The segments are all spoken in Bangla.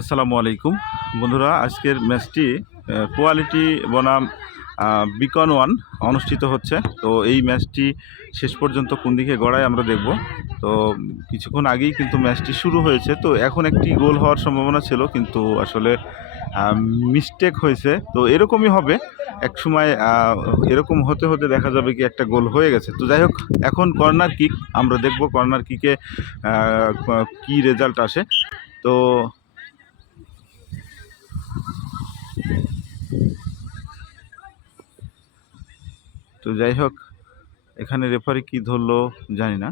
আসসালামু আলাইকুম বন্ধুরা, আজকের ম্যাচটি কোয়ালিটি বনাম বিকন ওয়ান অনুষ্ঠিত হচ্ছে। তো এই ম্যাচটি শেষ পর্যন্ত কোন দিকে গড়ায় আমরা দেখব। তো কিছুক্ষণ আগেই কিন্তু ম্যাচটি শুরু হয়েছে। তো এখন একটি গোল হওয়ার সম্ভাবনা ছিল, কিন্তু আসলে মিস্টেক হয়েছে। তো এরকমই হবে এক সময়, এরকম হতে হতে দেখা যাবে কি একটা গোল হয়ে গেছে। তো যাই হোক, এখন কর্নার কিক আমরা দেখব, কর্নার কিকে কি রেজাল্ট আসে। তো তো যাই হোক, এখানে রেফারি কি ধরলো জানি না।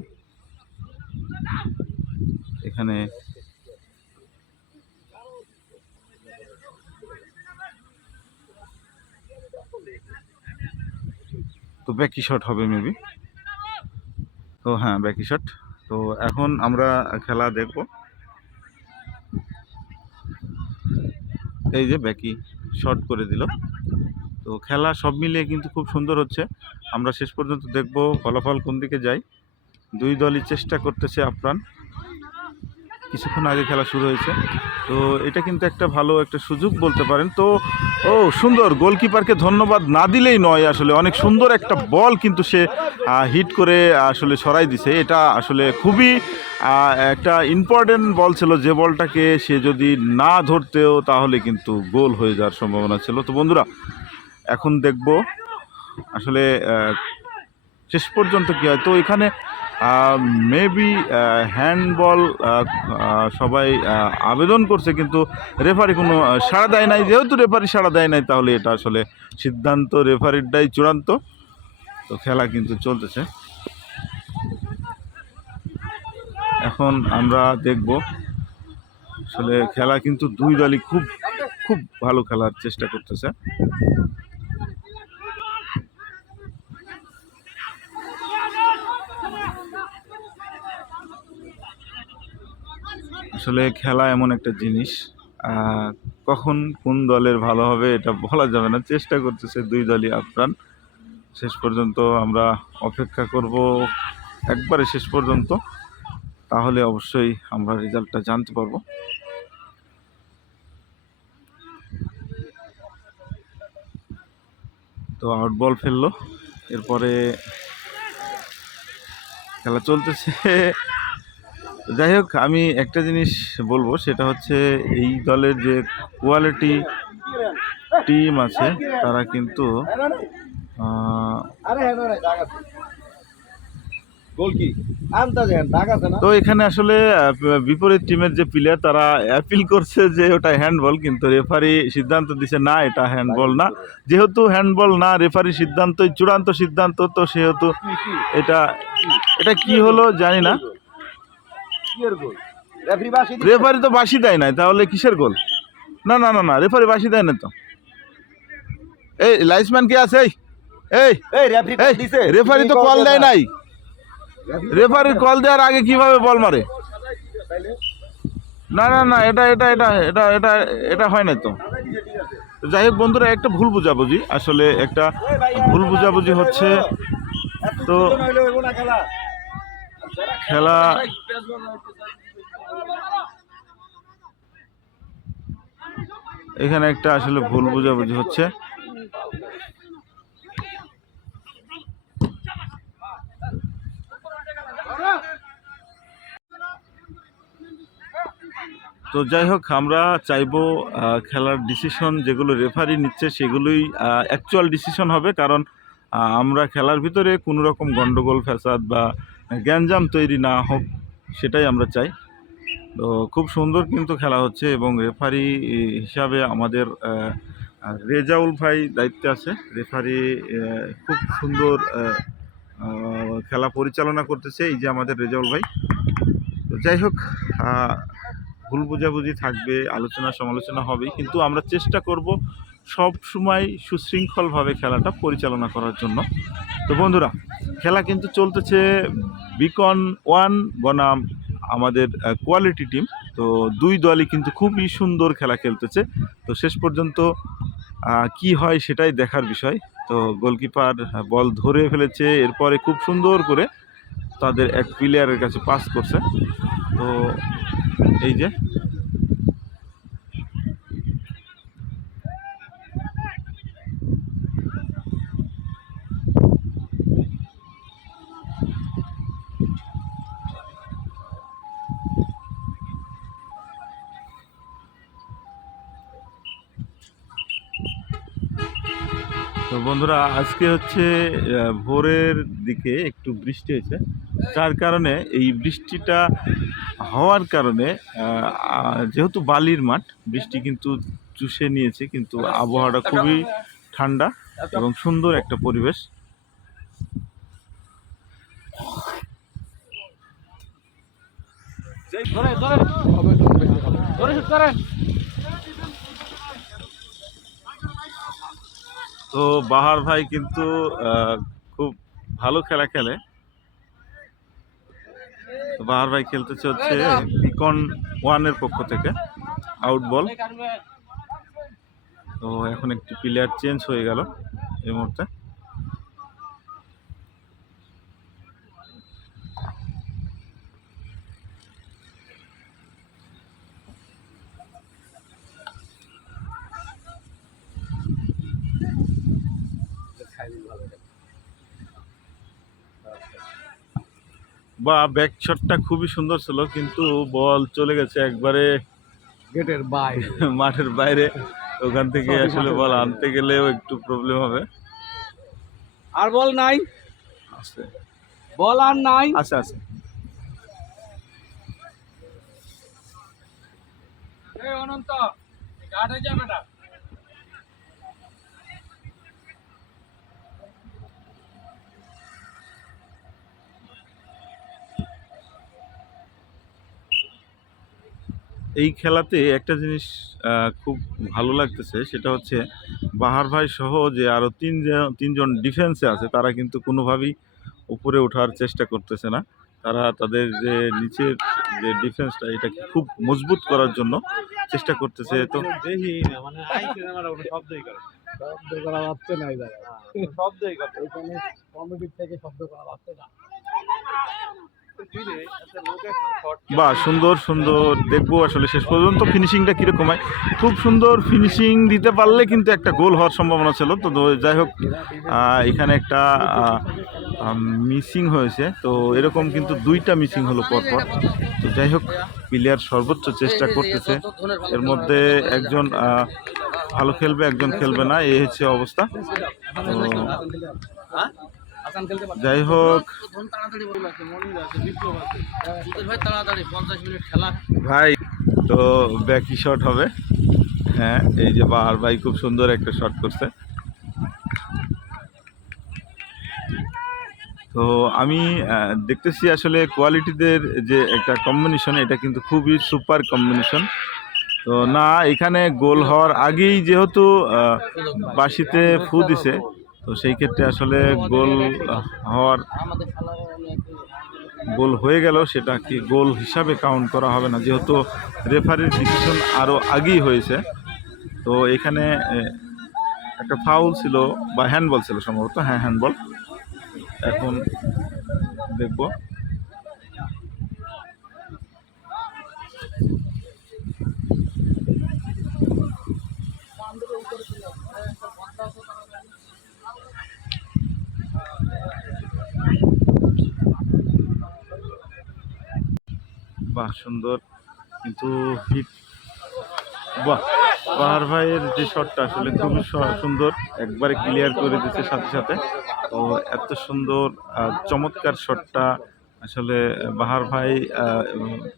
এখানে তো ব্যাকি শট হবে মেবি। তো হ্যাঁ, ব্যাকি শট। তো এখন আমরা খেলা দেখব। এই যে ব্যাকি শট করে দিল। তো খেলা সব মিলিয়ে কিন্তু খুব সুন্দর হচ্ছে। আমরা শেষ পর্যন্ত দেখব ফলাফল কোন দিকে যায়। দুই দলই চেষ্টা করতেছে আপ্রাণ। কিছুক্ষণ আগে খেলা শুরু হয়েছে। তো এটা কিন্তু একটা ভালো একটা সুযোগ বলতে পারেন। তো সুন্দর, গোলকিপারকে ধন্যবাদ না দিলেই নয়। আসলে অনেক সুন্দর একটা বল কিন্তু সে হিট করে আসলে সরাই দিছে। এটা আসলে খুবই একটা ইম্পর্টেন্ট বল ছিল, যে বলটাকে সে যদি না ধরতেও তাহলে কিন্তু গোল হয়ে যাওয়ার সম্ভাবনা ছিল। তো বন্ধুরা, এখন দেখব আসলে শেষ পর্যন্ত কী হয়। তো এখানে মেবি হ্যান্ডবল সবাই আবেদন করছে, কিন্তু রেফারি কোনো সাড়া দেয় নাই। যেহেতু রেফারি সাড়া দেয় নাই, তাহলে এটা আসলে সিদ্ধান্ত রেফারিরটাই চূড়ান্ত। তো খেলা কিন্তু চলতেছে। এখন আমরা দেখব আসলে খেলা কিন্তু দুই দলই খুব খুব ভালো খেলার চেষ্টা করতেছে। আসলে খেলা এমন একটা জিনিস, কখন কোন দলের ভালো হবে এটা বলা যাবে না। চেষ্টা করতেছে দুই দলই আপ্রাণ। শেষ পর্যন্ত আমরা অপেক্ষা করব একবারে শেষ পর্যন্ত, তাহলে অবশ্যই আমরা রেজাল্টটা জানতে পারবো। তো আউট বল ফেললো, এরপরে খেলা চলতেছে। যাই হোক, আমি একটা জিনিস বলবো, সেটা হচ্ছে এই দলের যে কোয়ালিটি টিম আছে তারা কিন্তু তো এখানে আসলে বিপরীত টিমের যে প্লেয়ার তারা অ্যাপিল করছে যে ওটা হ্যান্ডবল, কিন্তু রেফারি সিদ্ধান্ত দিছে না, এটা হ্যান্ডবল না। যেহেতু হ্যান্ডবল না, রেফারি সিদ্ধান্তই চূড়ান্ত সিদ্ধান্ত। তো সেহেতু এটা এটা কি হলো জানি না। রেফারি তো বাঁশি দেয় নাই, তাহলে কিসের গোল? না না না না, রেফারি বাঁশি দেয় না তো। এই লাইসম্যান কে আছে? এই রেফারি তো কল দেয় নাই। রেফারি কল দেওয়ার আগে কিভাবে বল মারে? না না না, এটা এটা এটা এটা এটা এটা হয় না তো। যাই হোক বন্ধুরা, একটা ভুল বুঝাবুঝি, আসলে একটা ভুল বুঝাবুঝি হচ্ছে। তো খেলা এখানে একটা আসলে ভুল বুঝাবুঝি হচ্ছে। তো যাই হোক, আমরা চাইবো খেলার ডিসিশন যেগুলো রেফারি নিচ্ছে সেগুলোই অ্যাকচুয়াল ডিসিশন হবে। কারণ আমরা খেলার ভিতরে কোনো রকম গন্ডগোল ফ্যাসাদ বা গ্যাঞ্জাম তৈরি না হোক, সেটাই আমরা চাই। তো খুব সুন্দর কিন্তু খেলা হচ্ছে, এবং রেফারি হিসাবে আমাদের রেজাউল ভাই দায়িত্বে আছে। রেফারি খুব সুন্দর খেলা পরিচালনা করতেছে, এই যে আমাদের রেজাউল ভাই। তো যাই হোক, ভুল বোঝাবুঝি থাকবে, আলোচনা সমালোচনা হবে, কিন্তু আমরা চেষ্টা করব সব সময় সুশৃঙ্খলভাবে খেলাটা পরিচালনা করার জন্য। তো বন্ধুরা, খেলা কিন্তু চলতেছে বিকন ওয়ান বনাম আমাদের কোয়ালিটি টিম। তো দুই দলই কিন্তু খুবই সুন্দর খেলা খেলতেছে। তো শেষ পর্যন্ত কি হয় সেটাই দেখার বিষয়। তো গোলকিপার বল ধরে ফেলেছে, এরপরে খুব সুন্দর করে তাদের এক প্লেয়ারের কাছে পাস করছে। তো এই যে তো বন্ধুরা, আজকে হচ্ছে ভোরের দিকে একটু বৃষ্টি হয়েছে, যার কারণে এই বৃষ্টিটা হওয়ার কারণে যেহেতু বালির মাঠ, বৃষ্টি কিন্তু চুষে নিয়েছে, কিন্তু আবহাওয়াটা খুবই ঠান্ডা এবং সুন্দর একটা পরিবেশ। তো বাহার ভাই কিন্তু খুব ভালো খেলা খেলে। তো বাহার ভাই খেলতেছে হচ্ছে বিকন ওয়ানের পক্ষ থেকে, আউট বল। তো এখন একটি প্লেয়ার চেঞ্জ হয়ে গেল এই মুহূর্তে। বা ব্যাক শটটা খুবই সুন্দর ছিল, কিন্তু বল চলে গেছে একবারে গেটের বাইরে, মাঠের বাইরে। ওখান থেকে আসলে বল আনতে গেলেও একটু প্রবলেম হবে। আর বল নাই, আছে বল আর নাই। আছে আছে। এই অনন্ত গাড়ে যা বেটা। এই খেলাতে একটা জিনিস খুব ভালো লাগতেছে, সেটা হচ্ছে বাহার ভাই সহ যে আরো তিনজন ডিফেন্সে আছে, তারা কিন্তু কোনোভাবেই উপরে ওঠার চেষ্টা করতেছে না। তারা তাদের যে নিচের যে ডিফেন্সটা, এটাকে খুব মজবুত করার জন্য চেষ্টা করতেছে। তো দেখি না মানে আই সিনেমার ওটা শব্দই করে, শব্দ করা যাচ্ছে না, এই জায়গায় শব্দই করে। ওখানে কমিটির থেকে শব্দ করা যাচ্ছে না। বাহ, সুন্দর সুন্দর। দেখবো আসলে শেষ পর্যন্ত ফিনিশিংটা কীরকম হয়। খুব সুন্দর ফিনিশিং দিতে পারলে কিন্তু একটা গোল হওয়ার সম্ভাবনা ছিল। তো যাই হোক, এখানে একটা মিসিং হয়েছে। তো এরকম কিন্তু দুইটা মিসিং হলো পরপর। তো যাই হোক, প্লেয়ার সর্বোচ্চ চেষ্টা করতেছে, এর মধ্যে একজন ভালো খেলবে, একজন খেলবে না, এই হচ্ছে অবস্থা। তো যাই হোক ভাই, তো ব্যাকি শট হবে। হ্যাঁ, এই যে বাহার ভাই খুব সুন্দর একটা শট করছে। তো আমি দেখতেছি আসলে কোয়ালিটিদের যে একটা কম্বিনেশন, এটা কিন্তু খুবই সুপার কম্বিনেশন। তো না, এখানে গোল হওয়ার আগেই যেহেতু বাঁশিতে ফু দিছে, তো সেই ক্ষেত্রে আসলে গোল হয়ে গেল, সেটা কি গোল হিসাবে কাউন্ট করা হবে না, যেহেতু রেফারির ডিসিশন আরও আগেই হয়েছে। তো এখানে একটা ফাউল ছিল বা হ্যান্ডবল ছিল সম্ভবত। হ্যাঁ, হ্যান্ডবল। এখন দেখব। বাহ, সুন্দর কিন্তু হিট। বাহ, বাহার ভাইয়ের যে শটটা আসলে খুবই সুন্দর, একবারে ক্লিয়ার করে দিচ্ছে সাথে সাথে। তো এত সুন্দর চমৎকার শটটা আসলে বাহার ভাই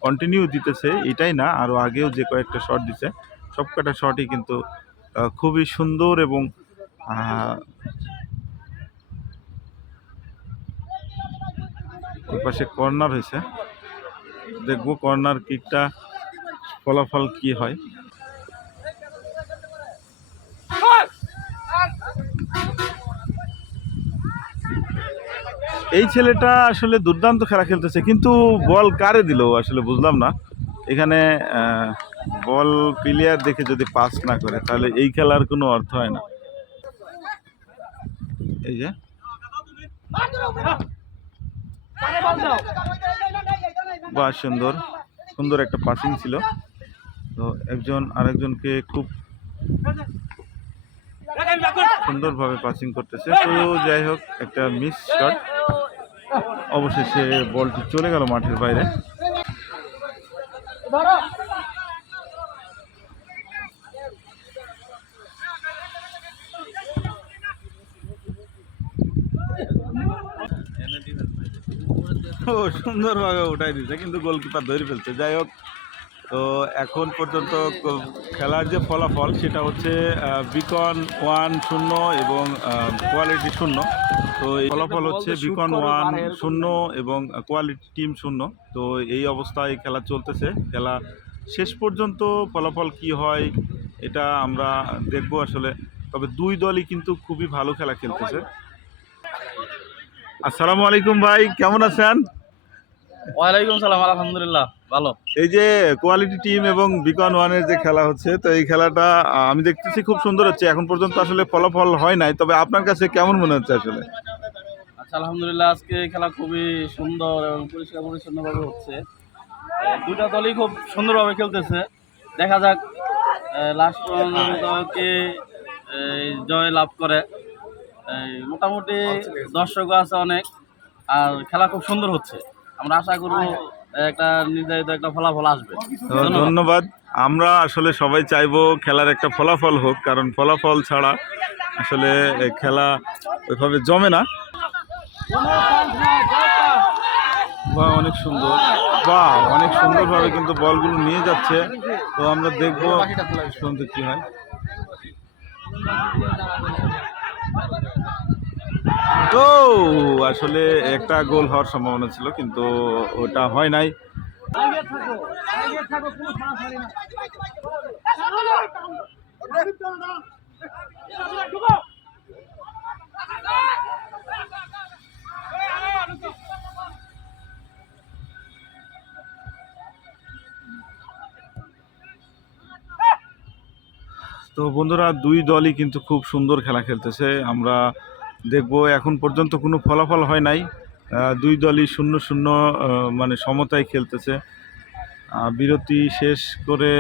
কন্টিনিউ দিতেছে, এটাই না, আরও আগেও যে কয়েকটা শট দিছে, সব কটা শটই কিন্তু খুবই সুন্দর। এবং ওই পাশে কর্নার হয়েছে, দেখবো কর্নার কিকটা ফলাফল কি হয়। এই ছেলেটা আসলে দুর্দান্ত খেলা খেলতেছে, কিন্তু বল কারে দিল আসলে বুঝলাম না। এখানে বল প্লেয়ার দেখে যদি পাস না করে, তাহলে এই খেলার কোনো অর্থ হয় না। এই যে বাহ, সুন্দর সুন্দর একটা পাসিং ছিল। তো একজন আরেকজনকে খুব সুন্দরভাবে পাসিং করতেছে। তো যাই হোক, একটা মিস শট, অবশেষে বলটি চলে গেল মাঠের বাইরে। ও সুন্দরভাবে উঠাই দিচ্ছে, কিন্তু গোলকিপার ধরে ফেলছে। যাই হোক, তো এখন পর্যন্ত খেলার যে ফলাফল সেটা হচ্ছে বিকন 1-0 এবং কোয়ালিটি 0। তো এই ফলাফল হচ্ছে বিকন 1-0 এবং কোয়ালিটি টিম 0। তো এই অবস্থায় খেলা চলতেছে। খেলা শেষ পর্যন্ত ফলাফল কি হয় এটা আমরা দেখব আসলে। তবে দুই দলই কিন্তু খুবই ভালো খেলা খেলতেছে। আসসালামু আলাইকুম ভাই, কেমন আছেন? ওয়ালাইকুম সালাম, আলহামদুলিল্লাহ ভালো। এই যে কোয়ালিটি টিম এবং বিকন ওয়ানের যে খেলা হচ্ছে, তো এই খেলাটা আমি দেখতেছি খুব সুন্দর হচ্ছে। এখন পর্যন্ত আসলে ফলাফল হয় নাই, তবে আপনার কাছে কেমন মনে হচ্ছে আসলে? আচ্ছা, আলহামদুলিল্লাহ আজকে খেলা খুবই সুন্দর এবং পরিষ্কার পরিচ্ছন্নভাবে হচ্ছে। দুটা দলই খুব সুন্দরভাবে খেলতেছে। দেখা যাক লাস্ট পর্যন্ত কে জয় লাভ করে। মোটামুটি দর্শকও আছে অনেক, আর খেলা খুব সুন্দর হচ্ছে। আমরা আশা করব একটা নির্ধারিত একটা ফলাফল আসবে। তো ধন্যবাদ। আমরা আসলে সবাই চাইবো খেলার একটা ফলাফল হোক, কারণ ফলাফল ছাড়া আসলে খেলা ওইভাবে জমে না। বাহ, অনেক সুন্দর, বাহ অনেক সুন্দরভাবে কিন্তু বলগুলো নিয়ে যাচ্ছে। তো আমরা দেখবো সুন্দর কি হয়। তো আসলে একটা গোল হওয়ার সম্ভাবনা ছিল, কিন্তু ওটা হয় নাই। তো বন্ধুরা, দুই দলই কিন্তু খুব সুন্দর খেলা খেলতেছে। আমরা দেখব, এখন পর্যন্ত কোনো ফলাফল হয় নাই। দুই দলই 0-0 মানে সমতায় খেলতেছে। বিরতি শেষ করে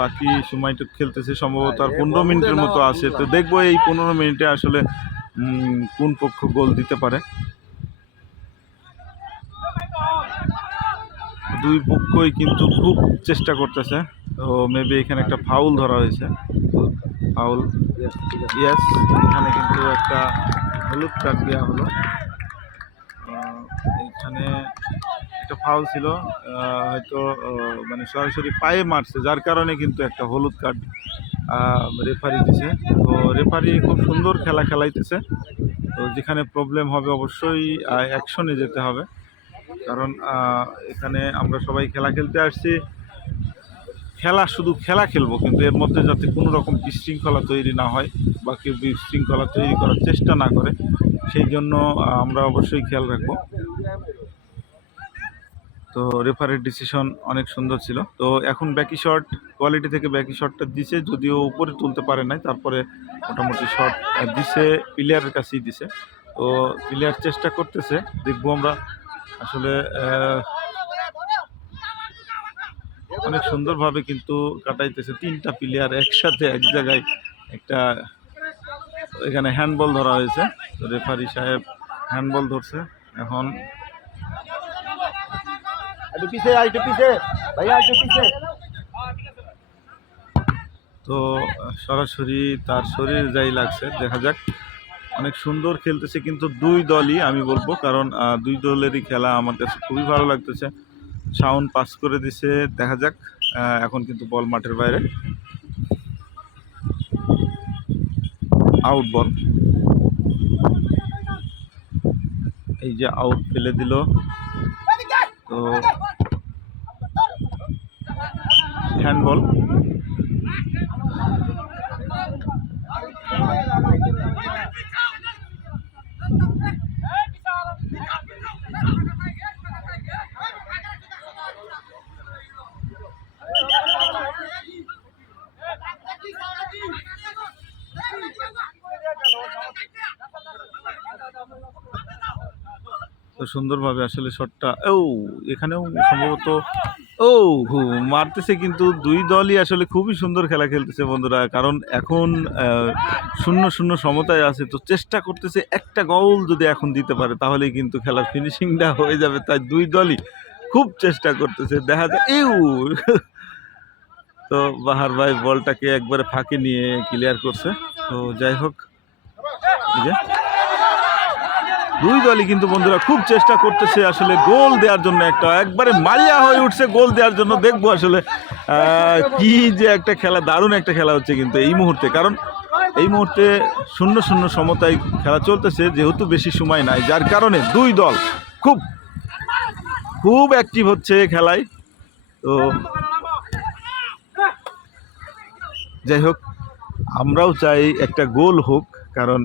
বাকি সময়টা খেলতেছে, সম্ভবত আর 15 মিনিটের মতো আছে। তো দেখবো এই 15 মিনিটে আসলে কোন পক্ষ গোল দিতে পারে। দুই পক্ষই কিন্তু খুব চেষ্টা করতেছে। তো মেবি এখানে একটা ফাউল ধরা হয়েছে। ফাউল, ইয়েস, এখানে কিন্তু একটা হলুদ কার্ড দেওয়া হলো। এখানে একটা ফাউল ছিল, হয়তো মানে সরাসরি পায়ে মারছে, যার কারণে কিন্তু একটা হলুদ কার্ড রেফারি দিছে। তো রেফারি খুব সুন্দর খেলা খেলাইতেছে। তো যেখানে প্রবলেম হবে অবশ্যই অ্যাকশনে যেতে হবে, কারণ এখানে আমরা সবাই খেলা খেলতে আসছি। খেলা শুধু খেলা খেলবো, কিন্তু এর মধ্যে যাতে কোনো রকম বিশৃঙ্খলা তৈরি না হয় বা কেউ বিশৃঙ্খলা তৈরি করার চেষ্টা না করে, সেই জন্য আমরা অবশ্যই খেয়াল রাখবো। তো রেফারির ডিসিশন অনেক সুন্দর ছিল। তো এখন ব্যাকি শট, কোয়ালিটি থেকে ব্যাকি শটটা দিছে, যদিও উপরে তুলতে পারে নাই, তারপরে মোটামুটি শট দিছে, প্লেয়ারের কাছেই দিছে। তো প্লেয়ার চেষ্টা করতেছে, দেখবো আমরা আসলে। অনেক সুন্দরভাবে কিন্তু কাটাইতেছে, তিনটা প্লেয়ার একসাথে এক জায়গায়। একটা এখানে হ্যান্ডবল ধরা হয়েছে, তো রেফারি সাহেব হ্যান্ডবল ধরছে। এখন তো সরাসরি তার শরীর যাই লাগছে, দেখা যাক। অনেক সুন্দর খেলতেছে কিন্তু দুই দলই, আমি বলবো, কারণ দুই দলেরই খেলা আমার কাছে খুবই ভালো লাগতেছে। সাউন্ড পাস করে দিছে, দেখা যাক। এখন কিন্তু বল মাঠের বাইরে, আউট বল। এই যে আউট ফেলে দিল। তো হ্যান্ডবল। তো সুন্দরভাবে আসলে শটটা, এখানেও সম্ভবত মারতেছে, কিন্তু দুই দলই আসলে খুবই সুন্দর খেলা খেলতেছে বন্ধুরা। কারণ এখন 0-0 সমতায় আছে, তো চেষ্টা করতেছে একটা গোল যদি এখন দিতে পারে তাহলেই কিন্তু খেলার ফিনিশিংটা হয়ে যাবে। তাই দুই দলই খুব চেষ্টা করতেছে, দেখা যায়। তো বাহার ভাই বলটাকে একবারে ফাঁকে নিয়ে ক্লিয়ার করছে। তো যাই হোক, এই যে দুই দলই কিন্তু বন্ধুরা খুব চেষ্টা করতেছে আসলে গোল দেওয়ার জন্য, একটা একবারে মারিয়া হয়ে উঠছে গোল দেওয়ার জন্য। দেখবো আসলে কি যে একটা খেলা, দারুণ একটা খেলা হচ্ছে কিন্তু এই মুহূর্তে, কারণ এই মুহূর্তে 0-0 সমতায় খেলা চলতেছে, যেহেতু বেশি সময় নাই, যার কারণে দুই দল খুব খুব অ্যাক্টিভ হচ্ছে খেলায়। তো যাই হোক, আমরাও চাই একটা গোল হোক, কারণ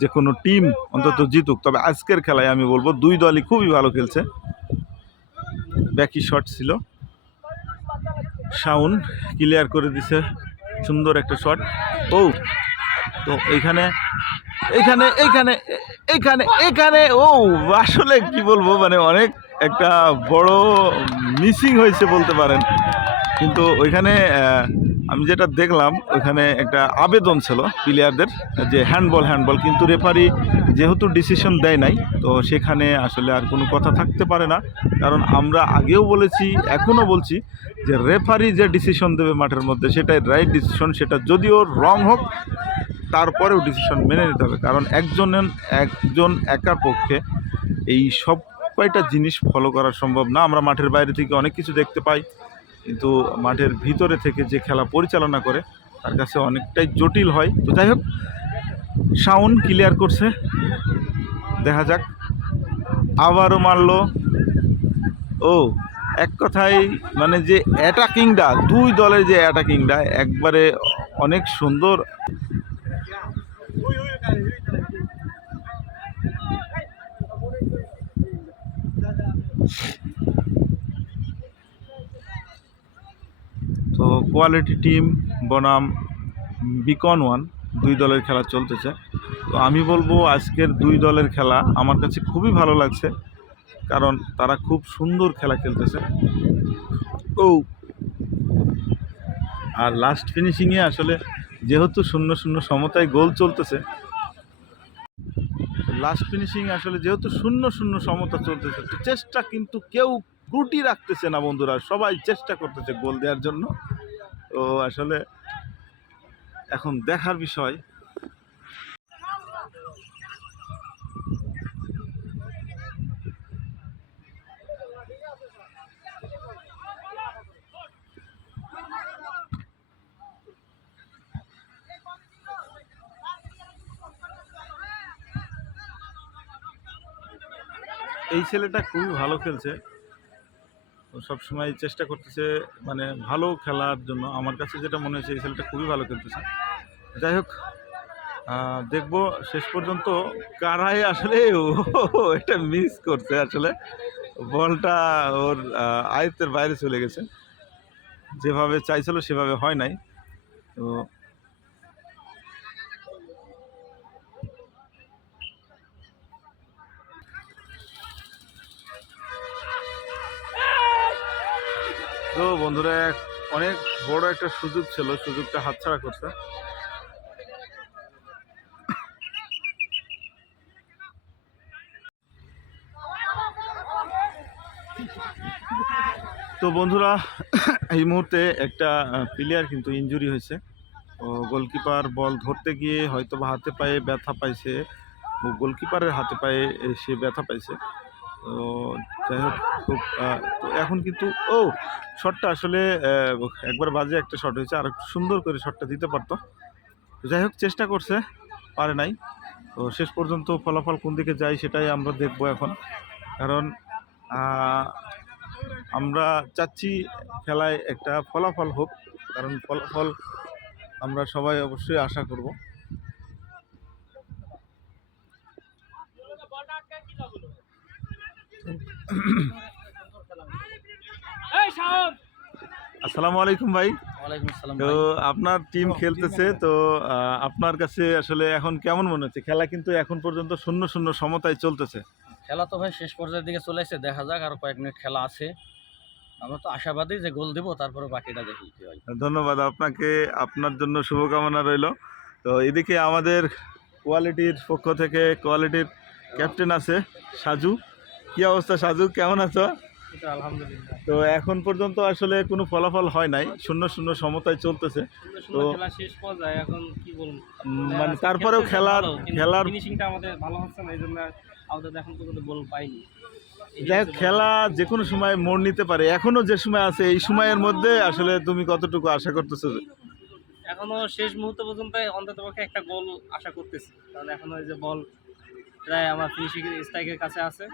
যে কোনো টিম অন্তত জিতুক। তবে আজকের খেলায় আমি বলবো দুই দলই খুবই ভালো খেলছে। ব্যাকি শট ছিল, শাউন ক্লিয়ার করে দিছে, সুন্দর একটা শট। ও তো এইখানে এইখানে এইখানে এইখানে এইখানে ও আসলে কি বলবো, মানে অনেক একটা বড় মিসিং হয়েছে বলতে পারেন। কিন্তু ওইখানে আমি যেটা দেখলাম, ওইখানে একটা আবেদন ছিল প্লেয়ারদের যে হ্যান্ডবল, কিন্তু রেফারি যেহেতু ডিসিশন দেয় নাই, তো সেখানে আসলে আর কোনো কথা থাকতে পারে না। কারণ আমরা আগেও বলেছি, এখনও বলছি যে রেফারি যে ডিসিশন দেবে মাঠের মধ্যে সেটাই রাইট ডিসিশন, সেটা যদিও রং হোক তারপরেও ডিসিশন মেনে নিতে হবে। কারণ একজন একার পক্ষে এই সব কয়টা জিনিস ফলো করা সম্ভব না। আমরা মাঠের বাইরে থেকে অনেক কিছু দেখতে পাই, কিন্তু মাঠের ভিতরে থেকে যে খেলা পরিচালনা করে তার কাছে অনেকটাই জটিল হয়। তো যাই হোক, শাউন ক্লিয়ার করছে, দেখা যাক আবারও মারলো। ও এক কথায় মানে যে অ্যাটাকিংটা, দুই দলের যে অ্যাটাকিংটা একবারে অনেক সুন্দর। তো কোয়ালিটি টিম বনাম বিকন ওয়ান, দুই দলের খেলা চলতেছে। তো আমি বলবো আজকের দুই দলের খেলা আমার কাছে খুবই ভালো লাগছে, কারণ তারা খুব সুন্দর খেলা খেলতেছে। ও আর লাস্ট ফিনিশিংয়ে আসলে যেহেতু 0-0 সমতায় গোল চলতেছে, লাস্ট ফিনিশিং আসলে যেহেতু 0-0 সমতা চলতেছে, তো চেষ্টা কিন্তু কেউ ত্রুটি রাখতেছে না বন্ধুরা, সবাই চেষ্টা করতেছে গোল দেওয়ার জন্য। তো আসলে এখন দেখার বিষয়। এই ছেলেটা খুবই ভালো খেলছে, সবসময় চেষ্টা করতেছে মানে ভালো খেলার জন্য। আমার কাছে যেটা মনে হয়েছে এই ছেলেটা খুবই ভালো খেলতেছে। যাই হোক, দেখবো শেষ পর্যন্ত কারাই আসলে এটা মিস করছে, আসলে বলটা ওর আয়ত্তের বাইরে চলে গেছে, যেভাবে চাইছিল সেভাবে হয় নাই। তো তো বন্ধুরা, অনেক বড় একটা সুযোগ ছিল, সুযোগটা হাতছাড়া করছে। তো বন্ধুরা, এই মুহূর্তে একটা প্লেয়ার কিন্তু ইনজুরি হয়েছে। তো গোলকিপার বল ধরতে গিয়ে হয়তো বা হাতে পায়ে ব্যথা পাইছে, গোলকিপারের হাতে পায়ে সে ব্যথা পাইছে। তো যাই হোক, খুব তো এখন কিন্তু শটটা আসলে একবার বাজে একটা শট হয়েছে, আর একটু সুন্দর করে শটটা দিতে পারতো। তো যাই হোক, চেষ্টা করছে, পারে নাই। তো শেষ পর্যন্ত ফলাফল কোন দিকে যায় সেটাই আমরা দেখব এখন, কারণ আমরা চাচ্ছি খেলায় একটা ফলাফল হোক, কারণ ফলাফল আমরা সবাই অবশ্যই আশা করব। আসসালামু আলাইকুম ভাই। ওয়ালাইকুম আসসালাম তো ভাই। আপনার টিম খেলতেছে, তো আপনার কাছে আসলে এখন কেমন মনে হচ্ছে? খেলা কিন্তু এখন পর্যন্ত 0-0 সমতায় চলতেছে। খেলা তো ভাই শেষ পর্যায়ের দিকে চলে এসেছে, দেখা যাক আরো কয়েক মিনিট খেলা আছে। আমরা তো আশাবাদী যে গোল দেবো, তারপরে বাকিটা দেখি কি হয়। ধন্যবাদ আপনাকে, আপনার জন্য শুভকামনা রইল। তো এদিকে আমাদের কোয়ালিটির পক্ষ থেকে কোয়ালিটির ক্যাপ্টেন আছে সাজু। কি অবস্থা সাজু, কেমন আছো? আলহামদুলিল্লাহ। তো এখন পর্যন্ত আসলে কোনো ফলাফল হয় নাই, 0-0 সমতায় চলতেছে। তো খেলা শেষ পর্যায়ে এখন কি বলবো, মানে তারপরেও খেলার ফিনিশিংটা আমাদের ভালো হচ্ছে না, এই জন্য আপাতত এখন পর্যন্ত গোল পাইনি। যাই হোক, খেলা যে কোনো সময় মোড় নিতে পারে, এখনো যে সময় আছে এই সময়ের মধ্যে আসলে তুমি কতটুকু আশা করতেছো? এখনো শেষ মুহূর্ত পর্যন্ত অন্ততপক্ষে একটা গোল আশা করতেছি, কারণ এখনো ওই যে বল প্রায় আমার ফিনিশিং স্ট্রাইকের কাছে আছে।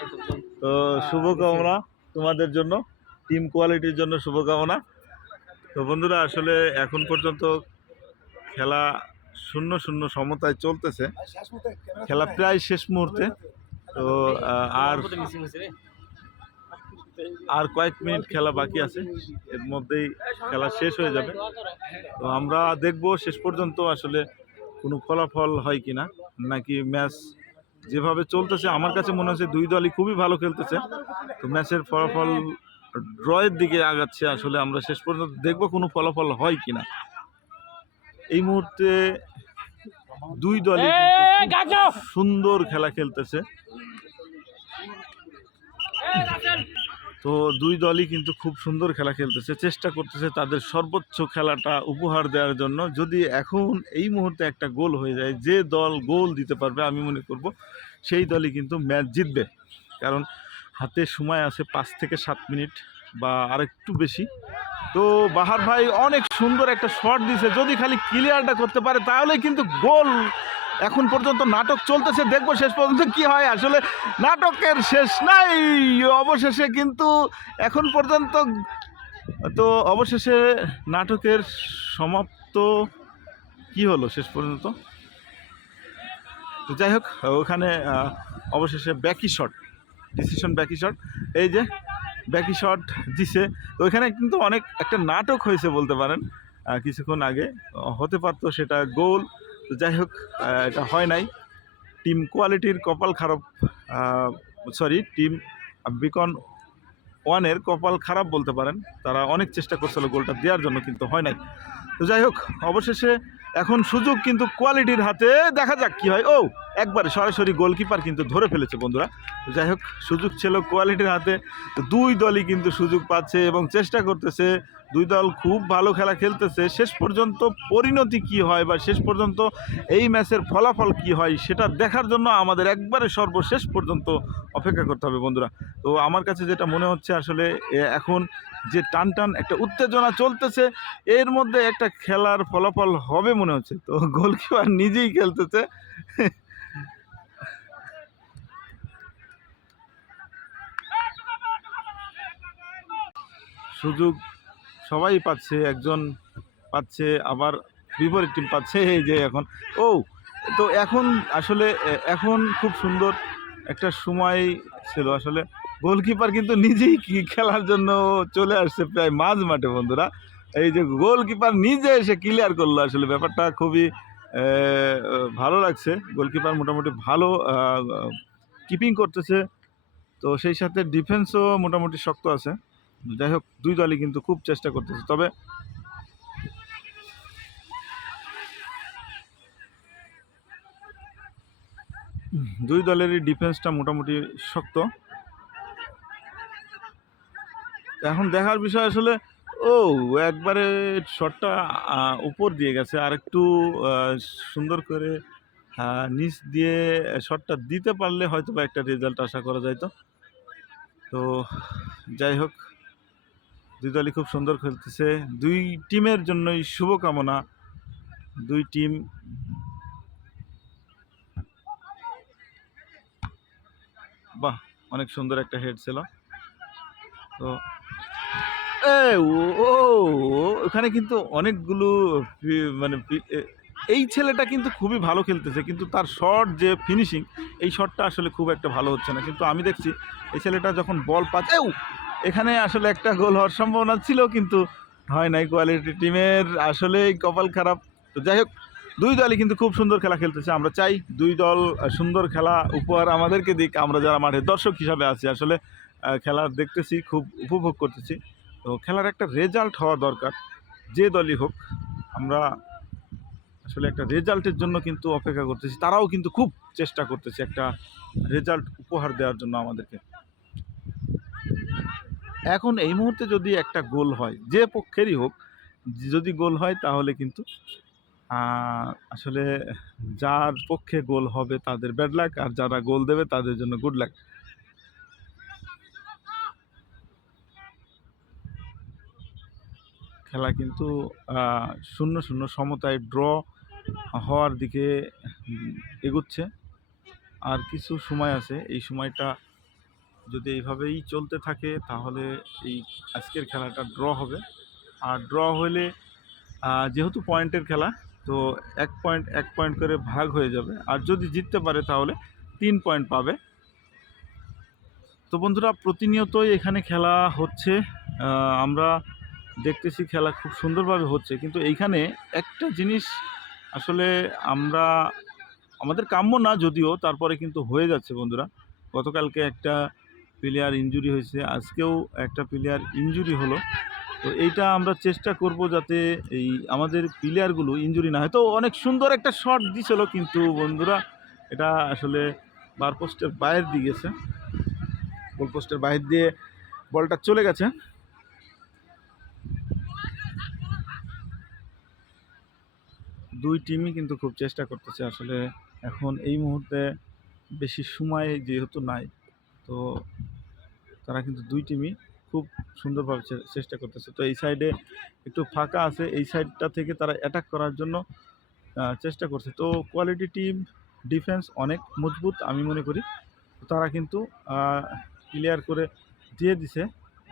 এই তো গোল। তো শুভকামনা তোমাদের জন্য, টিম কোয়ালিটির জন্য শুভকামনা। তো বন্ধুরা, আসলে এখন পর্যন্ত খেলা 0-0 সমতায় চলতেছে, খেলা প্রায় শেষ মুহূর্তে। তো আর মিসিং হয়েছে রে। আর কয়েক মিনিট খেলা বাকি আছে, এর মধ্যেই খেলা শেষ হয়ে যাবে। তো আমরা দেখব শেষ পর্যন্ত আসলে কোনো ফলাফল হয় কিনা, নাকি ম্যাচ যেভাবে চলতেছে আমার কাছে মনে হচ্ছে দুই দলই খুবই ভালো খেলতেছে। তো ম্যাচের ফলাফল ড্রয়ের দিকে আগাচ্ছে। আসলে আমরা শেষ পর্যন্ত দেখব কোনো ফলাফল হয় কিনা। এই মুহূর্তে দুই দলই কিন্তু খুব সুন্দর খেলা খেলতেছে। তো দুই দলই কিন্তু খুব সুন্দর খেলা খেলতেছে, চেষ্টা করতেছে তাদের সর্বোচ্চ খেলাটা উপহার দেওয়ার জন্য। যদি এখন এই মুহূর্তে একটা গোল হয়ে যায়, যে দল গোল দিতে পারবে আমি মনে করব সেই দলই কিন্তু ম্যাচ জিতবে। কারণ হাতে সময় আছে 5 থেকে 7 মিনিট বা আরেকটু বেশি। তো বাহার ভাই অনেক সুন্দর একটা শট দিছে, যদি খালি ক্লিয়ারটা করতে পারে তাহলে কিন্তু গোল। এখন পর্যন্ত নাটক চলতেছে, দেখবো শেষ পর্যন্ত কি হয়। আসলে নাটকের শেষ নাই, অবশেষে কিন্তু এখন পর্যন্ত তো অবশেষে নাটকের সমাপ্ত কি হলো শেষ পর্যন্ত। তো যাই হোক, ওখানে অবশেষে ব্যাকি শট, ডিসিশন ব্যাকি শট, এই যে ব্যাকি শট দিছে। তো ওইখানে কিন্তু অনেক একটা নাটক হয়েছে বলতে পারেন কিছুক্ষণ আগে, হতে পারতো সেটা গোল। তো যাই হোক, এটা হয় নাই। টিম কোয়ালিটির কপাল খারাপ, সরি টিম বিকন ওয়ানের কপাল খারাপ বলতে পারেন। তারা অনেক চেষ্টা করছিল গোলটা দেওয়ার জন্য, কিন্তু হয় নাই। তো যাই হোক, অবশেষে এখন সুযোগ কিন্তু কোয়ালিটির হাতে, দেখা যাক কি হয়। ও একবারে সরাসরি গোলকিপার কিন্তু ধরে ফেলেছে বন্ধুরা। তো যাই হোক, সুযোগ ছিল কোয়ালিটির হাতে। তো দুই দলই কিন্তু সুযোগ পাচ্ছে এবং চেষ্টা করতেছে। দুই দল খুব ভালো খেলা খেলতেছে। শেষ পর্যন্ত পরিণতি কি হয় বা শেষ পর্যন্ত এই ম্যাচের ফলাফল কি হয় সেটা দেখার জন্য আমাদের একবারে সর্বশেষ পর্যন্ত অপেক্ষা করতে হবে বন্ধুরা। তো আমার কাছে যেটা মনে হচ্ছে আসলে এখন যে টান টান একটা উত্তেজনা চলতেছে, এর মধ্যে একটা খেলার ফলাফল হবে মনে হচ্ছে। তো গোলকিপার নিজেই খেলতেছে। সুযোগ সবাই পাচ্ছে, একজন পাচ্ছে আবার বিপরীত টিম পাচ্ছে। এই যে এখন তো এখন আসলে এখন খুব সুন্দর একটা সময় ছিল। আসলে গোলকিপার কিন্তু নিজেই কি খেলার জন্য চলে আসছে প্রায় মাঝ মাঠে বন্ধুরা। এই যে গোলকিপার নিজে এসে ক্লিয়ার করলো, আসলে ব্যাপারটা খুবই ভালো লাগছে। গোলকিপার মোটামুটি ভালো কিপিং করতেছে, তো সেই সাথে ডিফেন্সও মোটামুটি শক্ত আছে। যাই হোক, দুই দলই কিন্তু খুব চেষ্টা করতেছে, তবে দুই দলেরই ডিফেন্সটা মোটামুটি শক্ত। এখন দেখার বিষয় আসলে একবারে শটটা উপর দিয়ে গেছে, আর একটু সুন্দর করে নিচ দিয়ে শটটা দিতে পারলে হয়তো বা একটা রেজাল্ট আশা করা যাইতো। তো যাই হোক, দুই দলই খুব সুন্দর খেলতেছে। দুই টিমের জন্যই শুভকামনা। দুই টিম বাহ, অনেক সুন্দর একটা হেড ছিল। তো ওখানে কিন্তু অনেকগুলো মানে এই ছেলেটা কিন্তু খুবই ভালো খেলতেছে, কিন্তু তার শট যে ফিনিশিং, এই শটটা আসলে খুব একটা ভালো হচ্ছে না। কিন্তু আমি দেখছি এই ছেলেটা যখন বল পাচ্ছে, এখানে আসলে একটা গোল হওয়ার সম্ভাবনা ছিল, কিন্তু হয় নাই। কোয়ালিটি টিমের আসলেই কপাল খারাপ। তো যাই হোক, দুই দলই কিন্তু খুব সুন্দর খেলা খেলতেছে। আমরা চাই দুই দল সুন্দর খেলা উপহার আমাদেরকে দিক। আমরা যারা মাঠে দর্শক হিসাবে আছি, আসলে খেলা দেখতেছি, খুব উপভোগ করতেছি। তো খেলার একটা রেজাল্ট হওয়া দরকার, যে দলই হোক। আমরা আসলে একটা রেজাল্টের জন্য কিন্তু অপেক্ষা করতেছি। তারাও কিন্তু খুব চেষ্টা করতেছে একটা রেজাল্ট উপহার দেওয়ার জন্য আমাদেরকে। এখন এই মুহূর্তে যদি একটা গোল হয়, যে পক্ষেরই হোক, যদি গোল হয় তাহলে কিন্তু আসলে যার পক্ষে গোল হবে তাদের ব্যাড লাক, আর যারা গোল দেবে তাদের জন্য গুড লাক। খেলা কিন্তু 0-0 সমতায় ড্র হওয়ার দিকে এগুচ্ছে। আর কিছু সময় আছে, এই সময়টা যদি এইভাবেই চলতে থাকে তাহলে এই আজকের খেলাটা ড্র হবে। আর ড্র হলে যেহেতু পয়েন্টের খেলা, তো 1 পয়েন্ট করে ভাগ হয়ে যাবে। আর যদি জিততে পারে তাহলে 3 পয়েন্ট পাবে। তো বন্ধুরা, প্রতিনিয়তই এখানে খেলা হচ্ছে, আমরা দেখতেছি খেলা খুব সুন্দরভাবে হচ্ছে। কিন্তু এইখানে একটা জিনিস আসলে আমাদের কাম্য না যদিও, তারপরে কিন্তু হয়ে যাচ্ছে বন্ধুরা। গতকালকে একটা প্লেয়ার ইনজুরি হয়েছে, আজকেও একটা প্লেয়ার ইনজুরি হলো। তো এইটা আমরা চেষ্টা করব যাতে এই আমাদের প্লেয়ারগুলো ইনজুরি না হয়। তো অনেক সুন্দর একটা শট দিছিল, কিন্তু বন্ধুরা এটা আসলে বার পোস্টের বাইরে দিয়ে গেছে, গোল পোস্টের বাইরে দিয়ে বলটা চলে গেছে। দুই টিমই কিন্তু খুব চেষ্টা করতেছে আসলে। এখন এই মুহূর্তে বেশি সময় যেহেতু নাই, তো তারা কিন্তু দুই টিমই খুব সুন্দরভাবে চেষ্টা করতেছে। তো এই সাইডে একটু ফাঁকা আছে, এই সাইডটা থেকে তারা অ্যাটাক করার জন্য চেষ্টা করছে। তো কোয়ালিটি টিম, ডিফেন্স অনেক মজবুত আমি মনে করি। তারা কিন্তু ক্লিয়ার করে দিয়ে দিছে।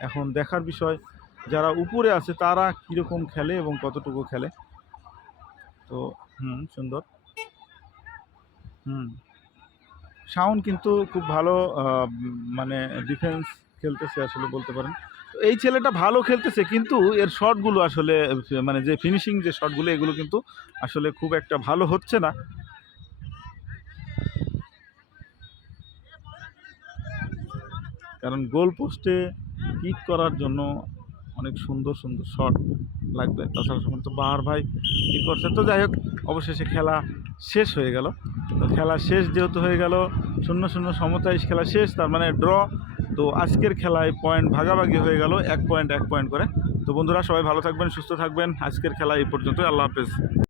এখন দেখার বিষয় যারা উপরে আছে তারা কীরকম খেলে এবং কতটুকু খেলে। তো সুন্দর। শাওন কিন্তু খুব ভালো মানে ডিফেন্স খেলতেছে আসলে বলতে পারেন। তো এই ছেলেটা ভালো খেলতেছে, কিন্তু এর শটগুলো আসলে মানে যে ফিনিশিং যে শটগুলো এগুলো কিন্তু আসলে খুব একটা ভালো হচ্ছে না। কারণ গোল পোস্টে কিক করার জন্য অনেক সুন্দর সুন্দর শট লাগবে। তাছাড়া তো বাহার ভাই কী করছে। তো যাই হোক, অবশেষে খেলা শেষ হয়ে গেল। তো খেলা শেষ যেহেতু হয়ে গেল, 0-0 সমতায় খেলা শেষ, তার মানে ড্র। তো আজকের খেলায় পয়েন্ট ভাগাভাগি হয়ে গেল, 1 পয়েন্ট করে। তো বন্ধুরা, সবাই ভালো থাকবেন, সুস্থ থাকবেন। আজকের খেলা এই পর্যন্ত। আল্লাহ হাফেজ।